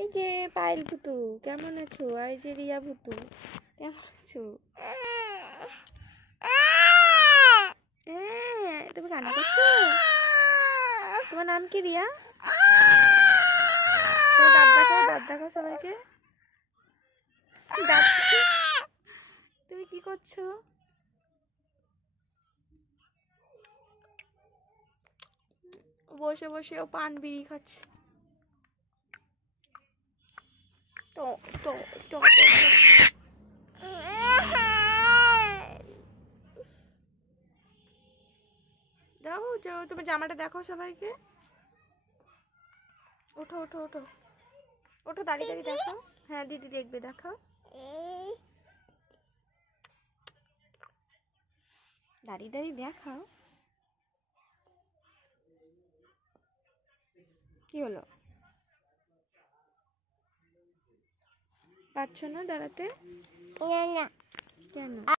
এই যে পায়েল ভুতু কেমন আছো? আর এই যে রিয়া ভুতু কেমন আছো? তুমি কান্না করছো? তোমার নাম কি রিয়া? তোমার দাঁত দেখাও সবাইকে। তুমি কি করছো? বসে বসে ও পান বিড়ি খাচ্ছে। তো তো তো যাও যাও, তোমার জামাটা দেখো সবাইকে। ওঠো ওঠো ওঠো ওঠো, দাঁড়িয়ে দাঁড়িয়ে দেখো। হ্যাঁ দিদি দেখবে, দেখাও। দাঁড়িয়ে দাঁড়িয়ে দেখাও। কি হলো? পারছো না দাঁড়াতে? না। কেন?